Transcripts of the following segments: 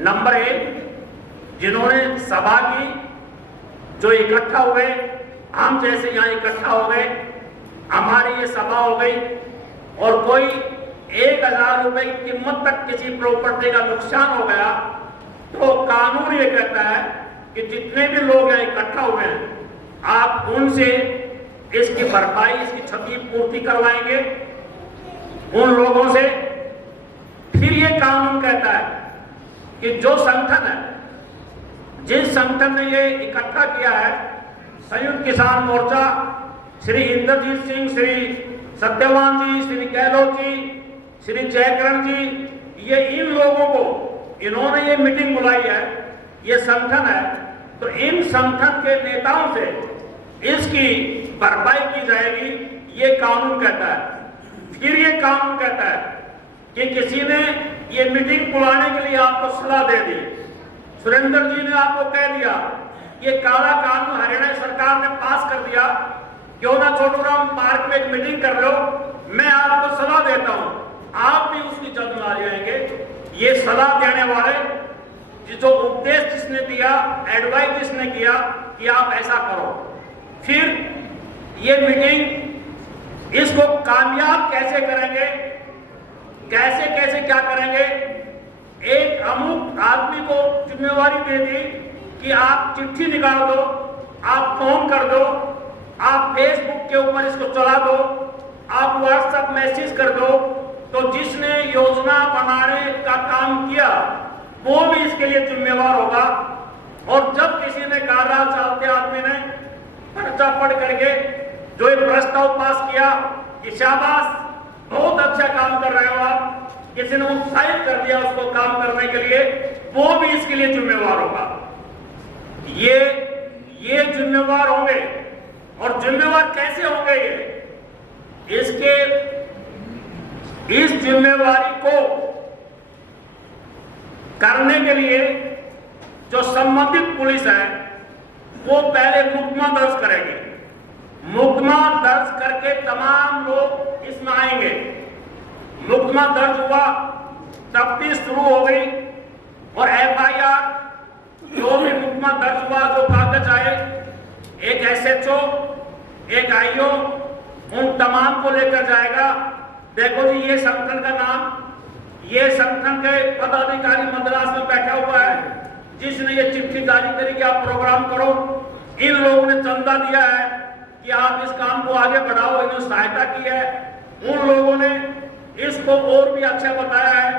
Number 1, जिन्होंने सभा की, जो इकट्ठा हुए, हम जैसे यहाँ इकट्ठा हो गए, हमारी ये सभा हो गई और कोई 1000 रुपए की कीमत तक किसी प्रॉपर्टी का नुकसान हो गया, तो कानून ये कहता है कि जितने भी लोग यहाँ इकट्ठा हुए हैं, आप उनसे इसकी भरपाई, इसकी क्षतिपूर्ति करवाएंगे उन लोगों से। फिर ये कानून कहता है कि जो संगठन है, जिस संगठन ने ये इकट्ठा किया है, संयुक्त किसान मोर्चा, श्री इंद्रजीत सिंह, श्री सत्यवान जी, श्री गहलोत जी, श्री जयकरण जी, ये इन लोगों को, इन्होंने ये मीटिंग बुलाई है, ये संगठन है, तो इन संगठन के नेताओं से इसकी भरपाई की जाएगी, ये कानून कहता है। फिर ये कानून कहता है कि किसी ने ये मीटिंग बुलाने के लिए आपको सलाह दे दी, सुरेंद्र जी ने आपको कह दिया ये काला कानून हरियाणा सरकार ने पास कर दिया, क्यों ना छोटूराम पार्क में एक मीटिंग कर लो, मैं आपको सलाह देता हूं, आप भी उसकी जद ला जाएंगे। ये सलाह देने वाले, जो उपदेश जिसने दिया, एडवाइस जिसने किया कि आप ऐसा करो, फिर ये मीटिंग, इसको कामयाब कैसे करेंगे, कैसे कैसे क्या करेंगे। एक अमुक आदमी को जिम्मेवारी दे दी कि आप चिट्ठी निकाल दो, आप फोन कर दो, आप फेसबुक के ऊपर इसको चला दो, आप व्हाट्सएप मैसेज कर दो, तो जिसने योजना बनाने का काम किया वो भी इसके लिए जिम्मेवार होगा। और जब किसी ने कार चालते आदमी ने पर्चा पढ़ करके जो एक प्रस्ताव पास किया कि शाबाश, बहुत अच्छा काम कर रहे हो आप, किसी ने उत्साहित कर दिया उसको काम करने के लिए, वो भी इसके लिए जिम्मेवार होगा। ये जिम्मेवार होंगे। और जिम्मेवार कैसे होंगे इस जिम्मेवारी को करने के लिए जो संबंधित पुलिस है वो पहले मुकदमा दर्ज करेगी। मुकदमा दर्ज करके तमाम लोग इसमें आएंगे। मुकदमा दर्ज हुआ, तफ्तीश शुरू हो गई और एफआईआर, जो भी मुकदमा दर्ज हुआ, जो कागज आए, एक एसएचओ, एक आईओ, उन तमाम को लेकर जाएगा। देखो जी, ये संगठन का नाम, ये संगठन के पदाधिकारी मद्रास में बैठा हुआ है जिसने ये चिट्ठी जारी करी कि आप प्रोग्राम करो। इन लोगों ने चंदा दिया है कि आप इस काम को आगे बढ़ाओ, इन्होंने सहायता की है। उन लोगों ने इसको और भी अच्छा बताया है।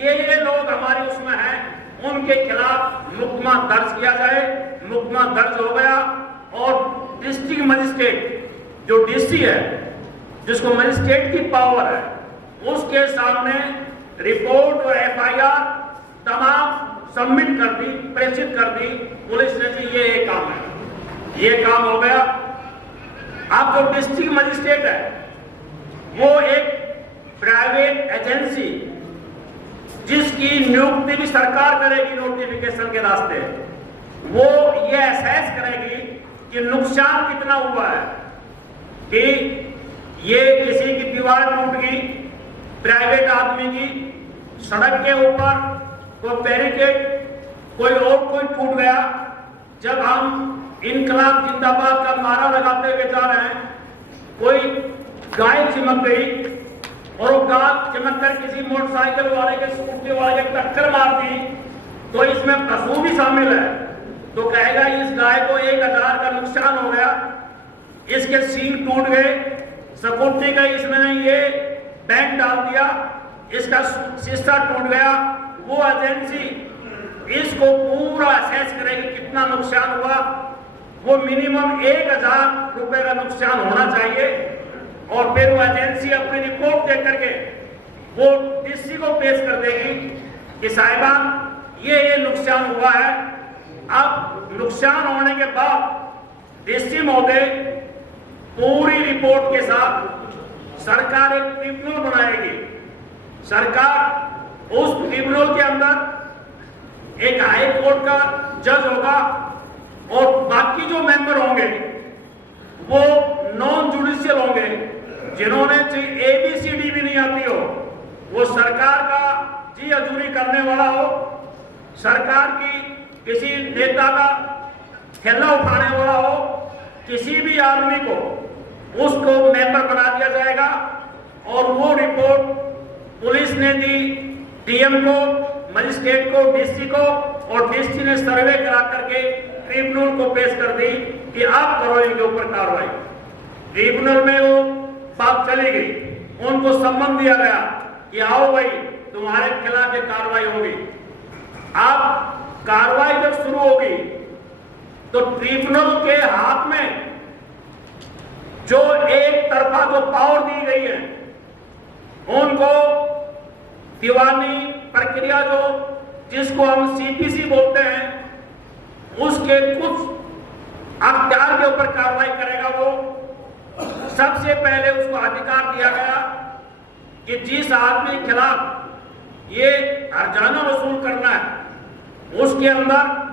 ये लोग हमारे उसमें हैं, उनके खिलाफ मुकदमा दर्ज किया जाए। मुकदमा दर्ज हो गया और डिस्ट्रिक्ट मजिस्ट्रेट, जो डीसी है, जिसको मजिस्ट्रेट की पावर है, उसके सामने रिपोर्ट और एफआईआर तमाम सबमिट कर दी, प्रेषित कर दी पुलिस ने कि ये काम है, ये काम हो गया। अब जो डिस्ट्रिक्ट मजिस्ट्रेट है वो एक प्राइवेट एजेंसी, जिसकी नियुक्ति भी सरकार करेगी नोटिफिकेशन के रास्ते, वो ये असेस करेगी कि नुकसान कितना हुआ है, कि ये किसी की दीवार टूट गई, प्राइवेट आदमी की, सड़क के ऊपर कोई बैरिकेड, कोई और कोई टूट गया। जब हम इनकलाब जिंदाबाद का नारा लगाते हुए जा रहे हैं, कोई गाय चिमक गई और वो गाय चिमक कर किसी मोटरसाइकिल वाले के, स्कूटी वाले के टक्कर मार दी, तो इसमें पशु भी शामिल है, तो कहेगा इस गाय को 1000 का नुकसान हो गया, इसके सींग टूट गए, स्कूटी का इसने ये बैंक डाल दिया, इसका शीशा टूट गया। वो एजेंसी इसको पूरा असेस करेगी कितना नुकसान हुआ। वो मिनिमम 1000 रुपए का नुकसान होना चाहिए और फिर वो एजेंसी अपनी रिपोर्ट देख करके वो डीसी को पेश कर देगी कि साहिबान ये नुकसान हुआ है। अब नुकसान होने के बाद डीसी महोदय पूरी रिपोर्ट के साथ सरकार एक ट्रिब्यूनल बनाएगी। सरकार उस ट्रिब्यूनल के अंदर एक हाई कोर्ट का जज होगा और बाकी जो मेंबर होंगे वो नॉन जुडिशियल होंगे, जिन्होंने ABCD भी नहीं आती हो, वो सरकार का जी हजूरी करने वाला हो, सरकार की किसी नेता का थैला उठाने वाला हो, किसी भी आदमी को उसको मेंबर बना दिया जाएगा और वो रिपोर्ट पुलिस ने दी डीएम को, मजिस्ट्रेट को, डीसी को, और डीसी ने सर्वे करा करके ट्रिब्यूनल को पेश कर दी कि आप करो इनके ऊपर कार्रवाई। ट्रिब्यूनल में वो बात चली गई, उनको सम्मन दिया गया कि आओ भाई तुम्हारे खिलाफ ये कार्रवाई होगी। अब कार्रवाई जब शुरू होगी तो ट्रिब्यूनल के हाथ में जो एक तरफा जो पावर दी गई है, उनको दीवानी प्रक्रिया जो जिसको हम सीपीसी बोलते हैं, उसके कुछ अख्तियार के ऊपर कार्रवाई करेगा। वो सबसे पहले उसको अधिकार दिया गया कि जिस आदमी के खिलाफ ये हर्जाना वसूल करना है, उसके अंदर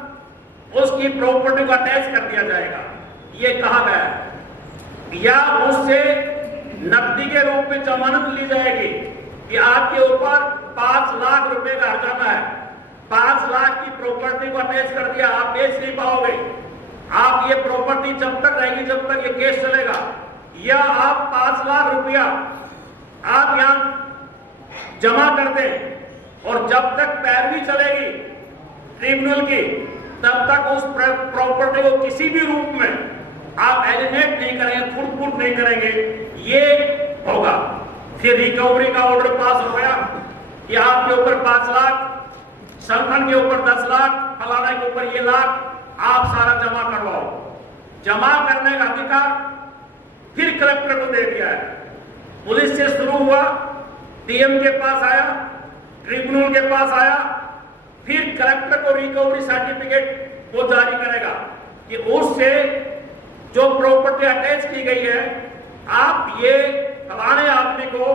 उसकी प्रॉपर्टी को अटैच कर दिया जाएगा, ये कहा गया है। या उससे नकदी के रूप में जमानत ली जाएगी कि आपके ऊपर 5 लाख रुपए का हर्जाना है, 5 लाख की प्रॉपर्टी को अटैच कर दिया, आप बेच नहीं पाओगे, आप ये प्रॉपर्टी जब तक रहेगी जब तक ये केस चलेगा। या आप 5 लाख रुपया आप यहां जमा कर दें और जब तक पैरवी चलेगी ट्रिब्यूनल की, तब तक उस प्रॉपर्टी को किसी भी रूप में आप एलिनेट नहीं करेंगे, खुद नहीं करेंगे, ये होगा। फिर रिकवरी का ऑर्डर पास हो गया कि आपके ऊपर 5 लाख, संगठन के ऊपर 10 लाख, फलाना के ऊपर ये लाख, आप सारा जमा करवाओ। जमा करने का अधिकार फिर कलेक्टर को दे दिया है। पुलिस से शुरू हुआ, डीएम के पास आया, ट्रिब्यूनल के पास आया, फिर कलेक्टर को रिकवरी सर्टिफिकेट वो जारी करेगा कि उससे जो प्रॉपर्टी अटैच की गई है, आप ये फलाने आदमी को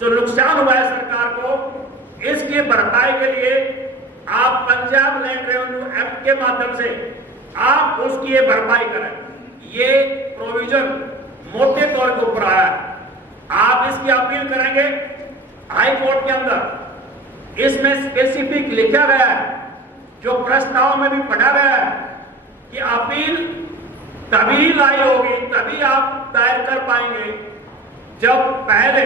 जो नुकसान हुआ है सरकार को, इसकी भरपाई के लिए आप पंजाब लैंड रेवेन्यू एक्ट के माध्यम से आप उसकी ये भरपाई करें। ये प्रोविजन मोटे तौर के ऊपर आया है। आप इसकी अपील करेंगे हाई कोर्ट के अंदर, इसमें स्पेसिफिक लिखा गया है, जो प्रस्ताव में भी पढ़ा गया है कि अपील तभी लाई होगी, तभी आप दायर कर पाएंगे जब पहले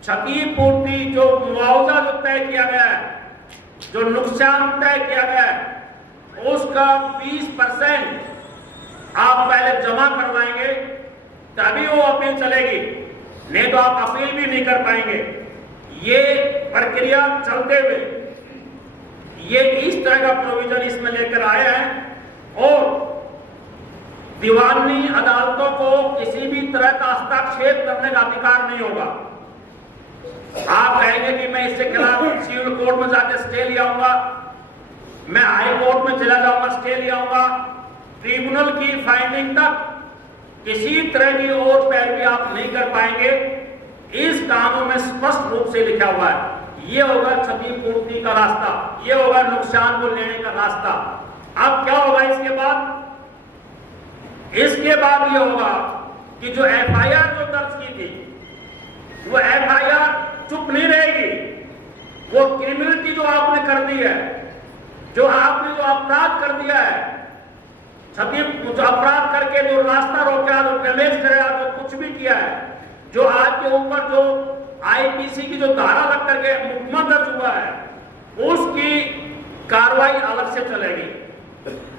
क्षतिपूर्ति जो मुआवजा जो तय किया गया है, जो नुकसान तय किया गया है, उसका 20% आप पहले जमा करवाएंगे, तभी वो अपील चलेगी, नहीं तो आप अपील भी नहीं कर पाएंगे। ये प्रक्रिया चलते हुए ये इस तरह का प्रोविजन इसमें लेकर आए हैं और दीवानी अदालतों को किसी भी तरह का हस्तक्षेप करने का अधिकार नहीं होगा। आप कहेंगे कि मैं इसके खिलाफ सिविल कोर्ट में जाकर स्टे ले आऊंगा, मैं हाई कोर्ट में चला जाऊंगा, स्टे ले आऊंगा, ट्रिब्यूनल की फाइंडिंग तक किसी तरह की और पैरवी आप नहीं कर पाएंगे। इस कानून में स्पष्ट रूप से लिखा हुआ है, ये होगा क्षतिपूर्ति का रास्ता, ये होगा नुकसान को लेने का रास्ता। अब क्या होगा इसके बाद? इसके बाद ये होगा कि जो एफआईआर जो दर्ज की थी, वो एफआईआर चुप नहीं रहेगी। वो क्रिमिनलिटी जो आपने कर दी है, जो आपने जो अपराध कर दिया है, जो अपराध करके जो रास्ता रोका, जो डैमेज कराया, जो कुछ भी किया है, जो आपके ऊपर जो आईपीसी की जो धारा लग करके मुकदमा दर्ज हुआ है, उसकी कार्रवाई अलग से चलेगी।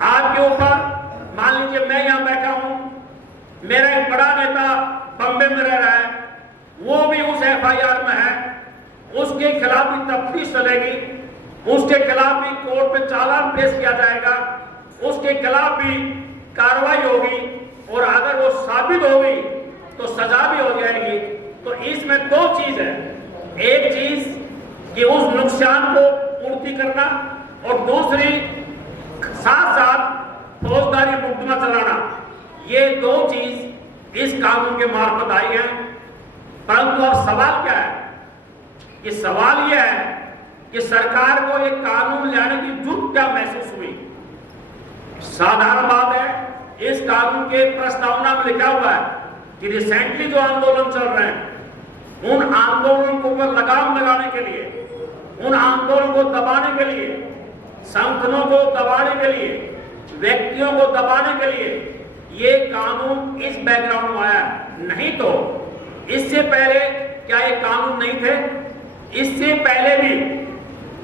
आपके ऊपर मान लीजिए मैं यहां बैठा हूं, मेरा एक बड़ा नेता बम्बे में रह रहा है, वो भी उस एफआईआर में है, उसके खिलाफ भी तफ्तीश चलेगी, उसके खिलाफ भी कोर्ट में चालान पेश किया जाएगा, उसके खिलाफ भी कार्रवाई होगी और अगर वो साबित होगी तो सजा भी हो जाएगी। तो इसमें दो चीज है, एक चीज कि उस नुकसान को पूर्ति करना और दूसरी साथ साथ फौजदारी मुकदमा चलाना। ये दो चीज इस कानून के मार्फत आई है। परंतु अब सवाल क्या है? कि सवाल यह है कि सरकार को एक कानून लाने की जरूरत क्या महसूस हुई? साधारण बात है, इस कानून के प्रस्तावना में लिखा हुआ है कि रिसेंटली जो आंदोलन चल रहे हैं, उन आंदोलन को लगाम लगाने के लिए, उन आंदोलन को दबाने के लिए संगठनों को दबाने के लिए, व्यक्तियों को दबाने के लिए ये कानून इस बैकग्राउंड में आया। नहीं तो इससे पहले क्या ये कानून नहीं थे? इससे पहले भी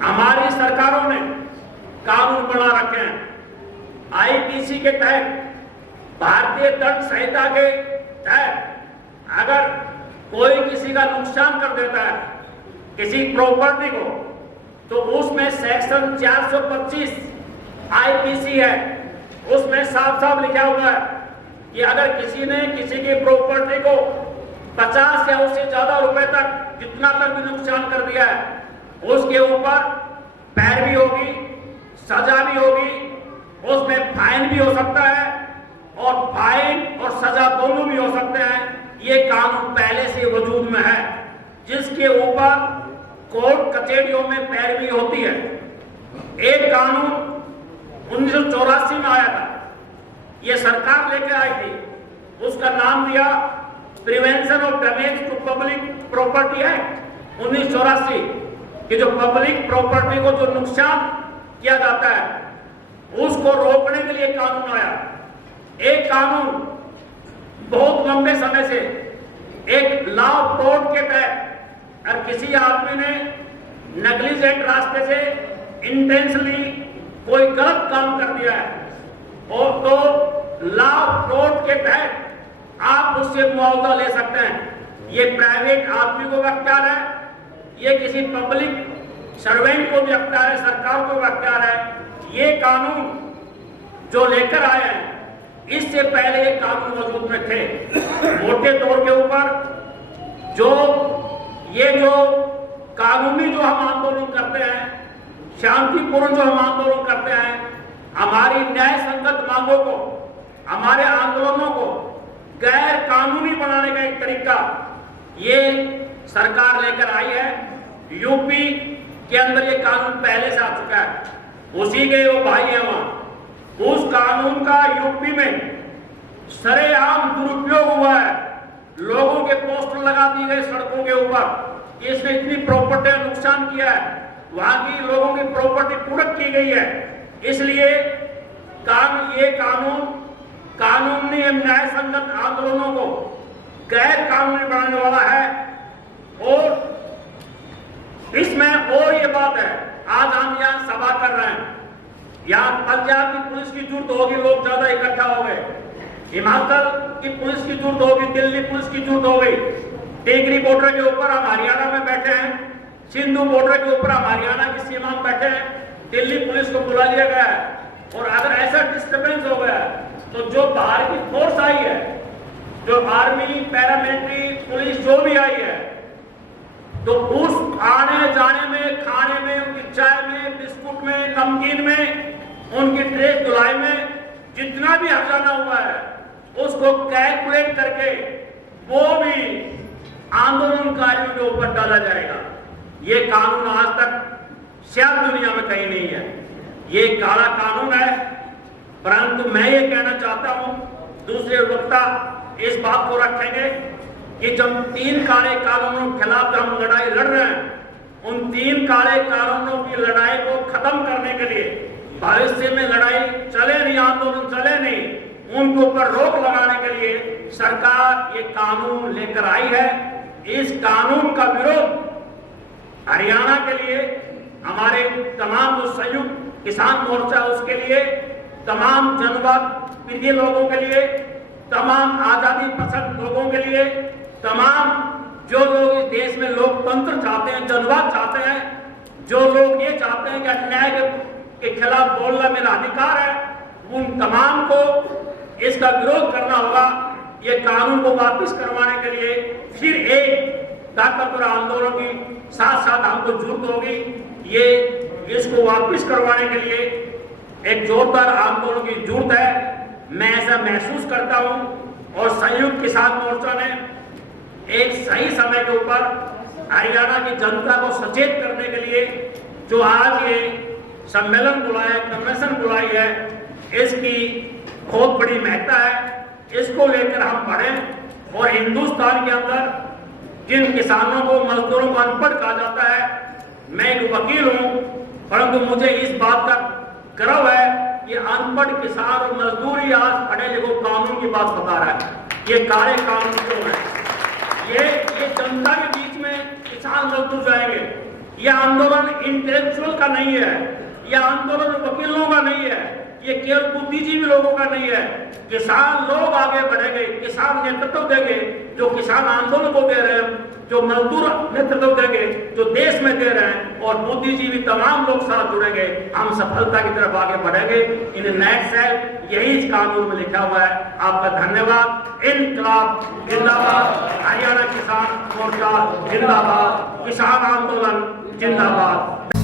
हमारी सरकारों ने कानून बना रखे हैं। आईपीसी के तहत, भारतीय दंड संहिता के तहत अगर कोई किसी का नुकसान कर देता है किसी प्रॉपर्टी को, तो उसमें सेक्शन 425 आईपीसी है, उसमें साफ साफ लिखा हुआ है कि अगर किसी ने किसी की प्रॉपर्टी को 50 या उससे ज्यादा रुपए तक, जितना तक भी नुकसान कर दिया है, उसके ऊपर पैरवी होगी, सजा भी होगी, उसमें फाइन भी हो सकता है, और फाइन और सजा दोनों भी हो सकते हैं। ये कानून पहले से वजूद में है, जिसके ऊपर कोर्ट कचहरियों में पैरवी होती है। एक कानून 1984 में आया था, ये सरकार लेकर आई थी, उसका नाम दिया prevention of damage to public property act 1984, कि जो पब्लिक प्रॉपर्टी को जो नुकसान किया जाता है उसको रोकने के लिए कानून आया। एक कानून बहुत लंबे समय से एक लॉ ऑफ टॉर्ट के तहत अगर किसी आदमी ने नेग्लिजेंट रास्ते से इंटेंशनली कोई गलत काम कर दिया है और तो लॉ ऑफ टॉर्ट के तहत आप उससे मुआवजा ले सकते हैं। ये प्राइवेट आदमी को अख्तियार है, ये किसी पब्लिक सर्वेंट को भी अख्तियार है, सरकार को भी अख्तियार है। ये कानून जो लेकर आए हैं, इससे पहले ये कानून वजूद में थे। मोटे तौर के ऊपर जो कानूनी जो हम आंदोलन करते हैं, शांतिपूर्ण जो हम आंदोलन करते हैं, हमारी न्याय संगत मांगों को, हमारे आंदोलनों को गैर कानूनी बनाने का एक तरीका ये सरकार लेकर आई है। यूपी के अंदर ये कानून पहले से आ चुका है, उसी के वो भाई है वहां। उस कानून का यूपी में सरेआम दुरुपयोग हुआ है। लोगों के पोस्टर लगा दिए गए सड़कों के ऊपर, इसने इतनी प्रॉपर्टी नुकसान किया है, वहां की लोगों की प्रॉपर्टी कुड़क की गई है। इसलिए ये कानून कानूनी न्याय संगत आंदोलनों को गैर कानूनी बनाने वाला है। और इसमें और ये बात है, आज हम यहाँ सभा कर रहे हैं, यहाँ पंजाब की पुलिस की जरूरत होगी, लोग ज्यादा इकट्ठा हो गए, हिमाचल की पुलिस की जरूरत होगी, दिल्ली पुलिस की जरूरत हो गई, टेकरी बॉर्डर के ऊपर हम हरियाणा में बैठे हैं, सिंधु बॉर्डर के ऊपर हम हरियाणा की सीमा में बैठे हैं, दिल्ली पुलिस को बुला लिया गया है। और अगर ऐसा डिस्टर्बेंस हो गया तो जो बाहर की फोर्स आई है, जो आर्मी, पैरामिलिट्री पुलिस जो भी आई है, तो उस आने जाने में, खाने में, उनकी चाय में, बिस्कुट में, नमकीन में, उनकी ड्रेस धुलाई में जितना भी हर्जाना हुआ है, उसको कैलकुलेट करके वो भी आंदोलनकारियों के ऊपर डाला जाएगा। ये कानून आज तक शायद दुनिया में कहीं नहीं है, ये काला कानून है। परंतु मैं ये कहना चाहता हूं, दूसरे वक्ता इस बात को रखेंगे कि जब 3 काले कानूनों के खिलाफ हम लड़ाई लड़ रहे हैं, उन 3 काले कानूनों की लड़ाई को खत्म करने के लिए, भविष्य में लड़ाई चले नहीं, आंदोलन चले नहीं, उनके ऊपर रोक लगाने के लिए सरकार ये कानून लेकर आई है। इस कानून का विरोध हरियाणा के लिए, हमारे तमाम जो संयुक्त किसान मोर्चा उसके लिए, तमाम जनवाद प्रिय लोगों के लिए, तमाम आजादी पसंद लोगों के लिए, तमाम जो लोग इस देश में लोकतंत्र चाहते हैं, जनवाद चाहते हैं, जो लोग ये चाहते हैं कि अन्याय के खिलाफ बोलना मेरा अधिकार है, उन तमाम को इसका विरोध करना होगा। ये कानून को वापस करवाने के लिए फिर एक ताकतवर आंदोलन की साथ साथ हमको जरूरत होगी। ये इसको वापस करवाने के लिए एक जोरदार आंदोलन की जरूरत है, मैं ऐसा महसूस करता हूं। और संयुक्त किसान मोर्चा ने एक सही समय के ऊपर हरियाणा की जनता को सचेत करने के लिए जो आज ये सम्मेलन बुलाया है, कन्वेंशन बुलाई है, इसकी बहुत बड़ी महत्ता है। इसको लेकर हम बढ़ें और हिंदुस्तान के अंदर जिन किसानों को, मजदूरों को अनपढ़ कहा जाता है, मैं एक वकील हूं, परंतु मुझे इस बात का गर्व है कि अनपढ़ किसान और मजदूर ही आज पढ़े लिखो कानून की बात बता रहा है। ये काले कानून क्यों है? ये जनता के बीच में किसान मजदूर जाएंगे। यह आंदोलन इंटेलेक्चुअल का नहीं है, यह आंदोलन वकीलों का नहीं है, ये केवल बुद्धिजीवी लोगों का नहीं है। किसान लोग आगे बढ़ेंगे, किसान नेतृत्व देंगे, जो किसान आंदोलन को दे रहे हैं, जो मजदूर नेतृत्व देंगे, जो देश में दे रहे हैं, और बुद्धिजीवी तमाम लोग साथ जुड़ेंगे, हम सफलता की तरफ आगे बढ़ेंगे। इन नेक्स्ट सेल यही इस कानून में लिखा हुआ है। आपका धन्यवाद। इनकलाब जिंदाबाद, हरियाणा किसान मोर्चा जिंदाबाद, किसान आंदोलन जिंदाबाद।